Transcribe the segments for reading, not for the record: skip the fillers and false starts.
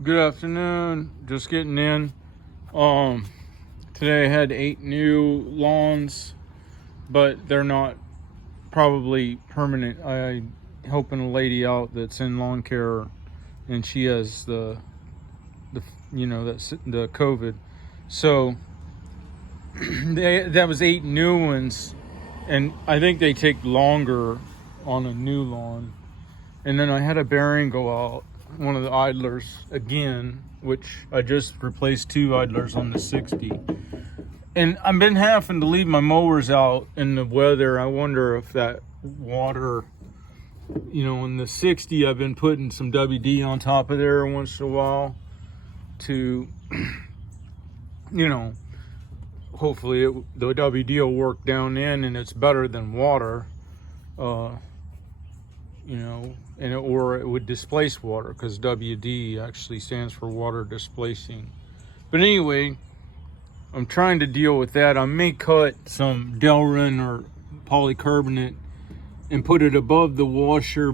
Good afternoon. Just getting in. Today I had 8 new lawns, but they're not probably permanent. I helping a lady out that's in lawn care, and she has the that's the COVID. So that was 8 new ones, and I think they take longer on a new lawn. And then I had a bearing go out, one of the idlers again, which I just replaced 2 idlers on the 60. And I've been having to leave my mowers out in the weather. I wonder if that water, in the 60, I've been putting some WD on top of there once in a while to, hopefully the WD will work down in and it's better than water. Or it would displace water, because WD actually stands for water displacing. But anyway, I'm trying to deal with that. I may cut some Delrin or polycarbonate and put it above the washer,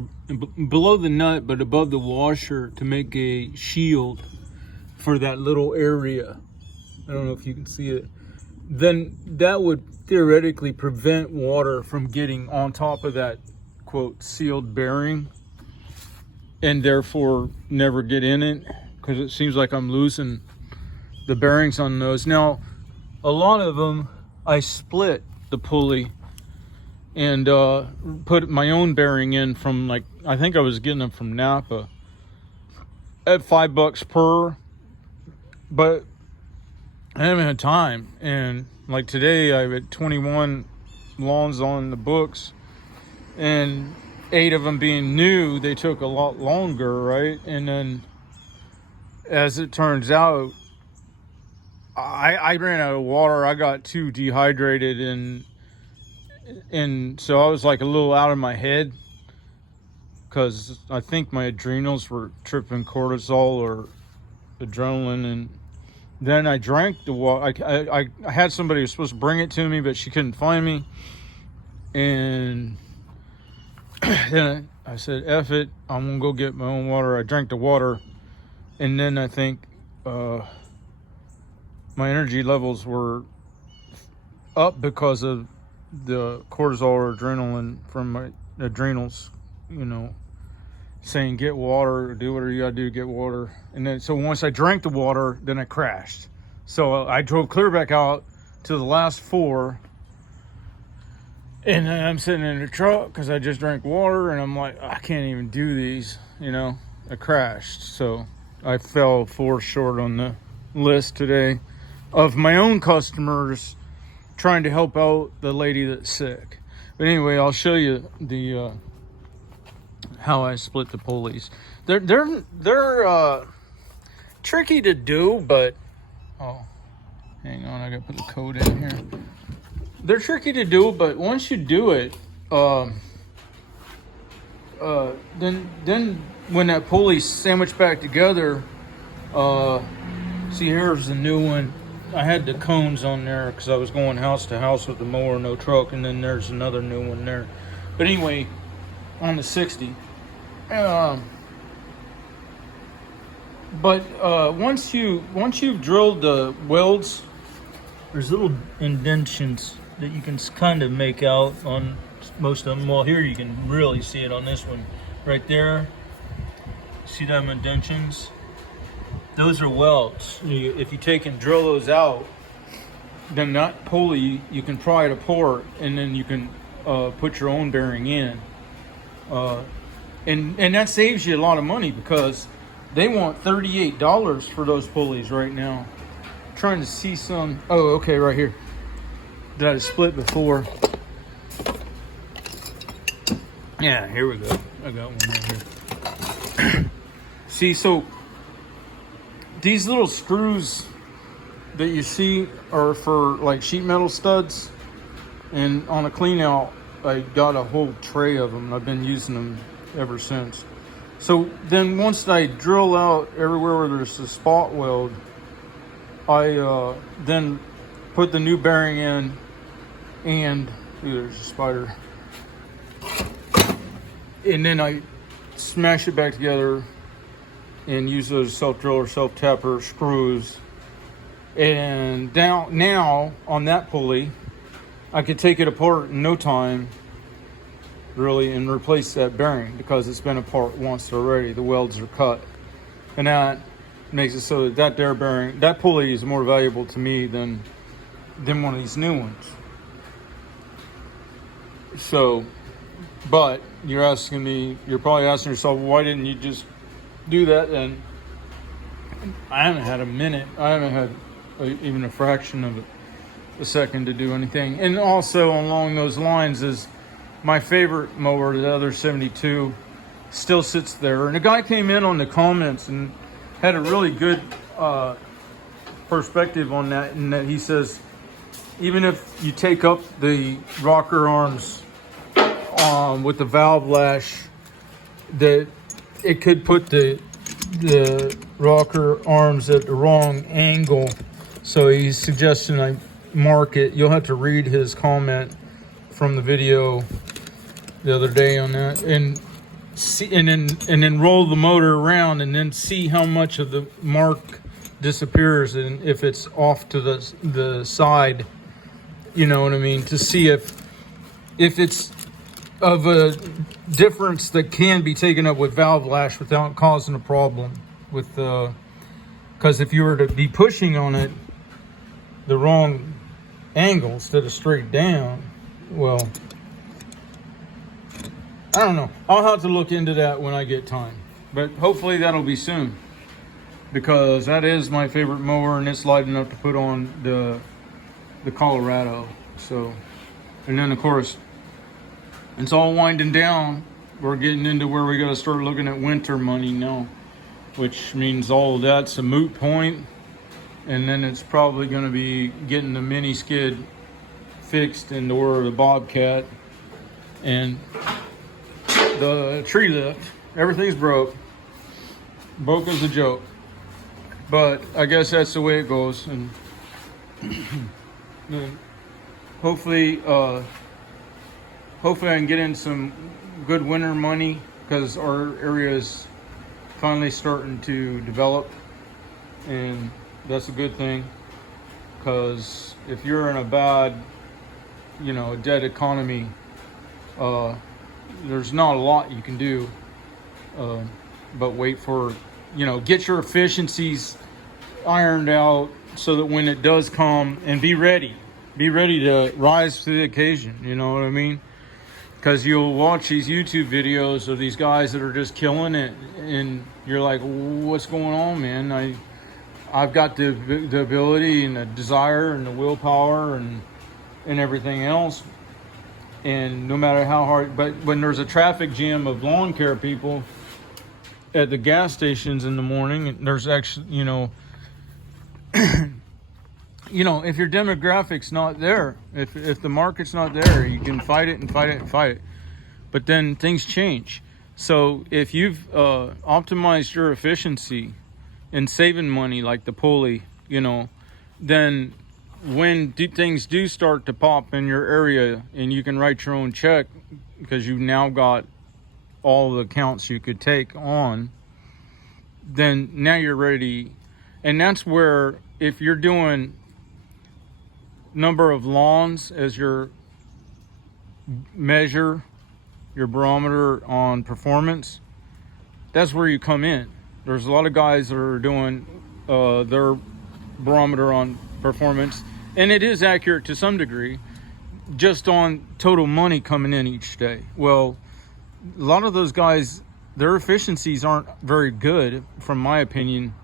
below the nut, but above the washer, to make a shield for that little area. I don't know if you can see it. Then that would theoretically prevent water from getting on top of that quote sealed bearing, and therefore never get in it, because it seems like I'm losing the bearings on those. Now, a lot of them I split the pulley and put my own bearing in from, I think I was getting them from Napa at $5 per, but I haven't had time. And like today, I had 21 lawns on the books, and 8 of them being new, they took a lot longer, right? And then, as it turns out, I ran out of water. I got too dehydrated, and so I was like a little out of my head, because I think my adrenals were tripping cortisol or adrenaline. And then I drank the water. I had somebody who was supposed to bring it to me, but she couldn't find me, and then I said, F it, I'm gonna go get my own water. I drank the water, and then I think my energy levels were up because of the cortisol or adrenaline from my adrenals, saying get water, do whatever you gotta do to get water. And then, so once I drank the water, then I crashed. So I drove clear back out to the last 4. And I'm sitting in the truck because I just drank water, and I'm like, I can't even do these, I crashed. So I fell 4 short on the list today of my own customers trying to help out the lady that's sick. But anyway, I'll show you the how I split the pulleys. They're tricky to do, but hang on, I gotta put the code in here. They're tricky to do, but once you do it, then when that pulley's sandwiched back together, see, here's the new one. I had the cones on there because I was going house to house with the mower, no truck, and then there's another new one there. But anyway, on the 60. Once you've drilled the welds, there's little indentions that you can kind of make out on most of them. Well, here you can really see it on this one right there. See them indentions? Those are welds. If you take and drill those out, then that pulley, you can pry it apart, and then you can put your own bearing in. And that saves you a lot of money, because they want $38 for those pulleys right now. I'm trying to see some. Oh, okay, right here. That I split before. Yeah, here we go. I got one right here. See, so these little screws that you see are for like sheet metal studs, and on a clean out, I got a whole tray of them. I've been using them ever since. So then once I drill out everywhere where there's a spot weld, I then put the new bearing in, and there's a spider, and then I smash it back together, and use those self-driller, self-tapper screws. And now on that pulley, I could take it apart in no time, really, and replace that bearing because it's been apart once already. The welds are cut, and that makes it so that there bearing, that pulley is more valuable to me than one of these new ones. So, but you're probably asking yourself, why didn't you just do that? And I haven't had a minute. I haven't had even a fraction of a second to do anything. And also along those lines is my favorite mower, the other 72, still sits there. And a guy came in on the comments and had a really good perspective on that, and that he says, even if you take up the rocker arms with the valve lash, that it could put the rocker arms at the wrong angle. So he's suggesting I mark it. You'll have to read his comment from the video the other day on that, and see, and then roll the motor around and then see how much of the mark disappears, and if it's off to the side, you know what I mean, to see if it's of a difference that can be taken up with valve lash without causing a problem with because if you were to be pushing on it the wrong angle instead of straight down, well, I don't know. I'll have to look into that when I get time, but hopefully that'll be soon, because that is my favorite mower, and it's light enough to put on the Colorado. So, and then of course it's all winding down. We're getting into where we got to start looking at winter money now, which means all of that's a moot point. And then it's probably going to be getting the mini skid fixed and or the Bobcat and the tree lift. Everything's broke as a joke, but I guess that's the way it goes. And hopefully I can get in some good winter money, because our area is finally starting to develop, and that's a good thing, because if you're in a bad, dead economy, there's not a lot you can do but wait for, get your efficiencies ironed out so that when it does come, and be ready to rise to the occasion, you know what I mean? Because you'll watch these YouTube videos of these guys that are just killing it, and you're like, what's going on, man? I've got the ability and the desire and the willpower and everything else, and no matter how hard, but when there's a traffic jam of lawn care people at the gas stations in the morning, there's actually, if your demographic's not there, if the market's not there, you can fight it and fight it and fight it. But then things change. So if you've optimized your efficiency and saving money like the pulley, then when things do start to pop in your area and you can write your own check because you've now got all the accounts you could take on, then now you're ready. And that's where, if you're doing number of lawns as your measure, your barometer on performance, that's where you come in. There's a lot of guys that are doing their barometer on performance, and it is accurate to some degree, just on total money coming in each day. Well, a lot of those guys, their efficiencies aren't very good, from my opinion.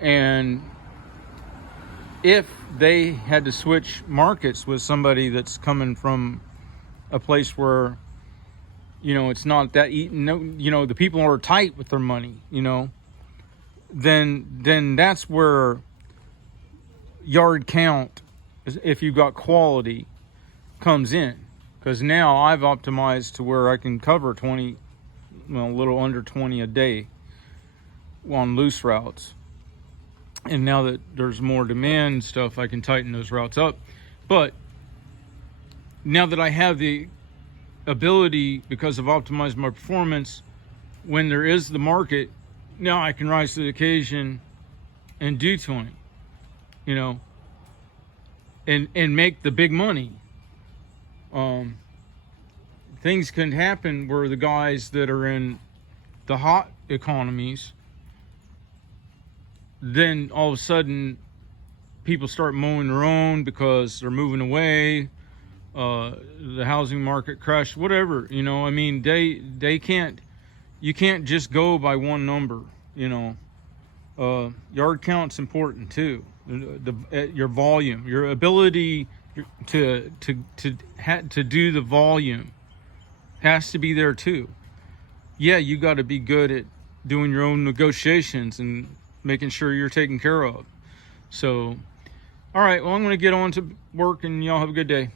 And if they had to switch markets with somebody that's coming from a place where, it's not that the people are tight with their money, then that's where yard count, if you've got quality, comes in. Because now I've optimized to where I can cover 20, a little under 20 a day on loose routes. And now that there's more demand and stuff, I can tighten those routes up. But now that I have the ability, because I've optimized my performance, when there is the market, now I can rise to the occasion and do 20, you know, and make the big money. Things can happen where the guys that are in the hot economies, then all of a sudden people start mowing their own because they're moving away, the housing market crash, whatever, you know. I mean, they can't, you can't just go by one number, you know. Yard count's important too. Your volume, your ability to do the volume has to be there too. Yeah, you got to be good at doing your own negotiations and making sure you're taken care of. So, all right, well, I'm going to get on to work, and y'all have a good day.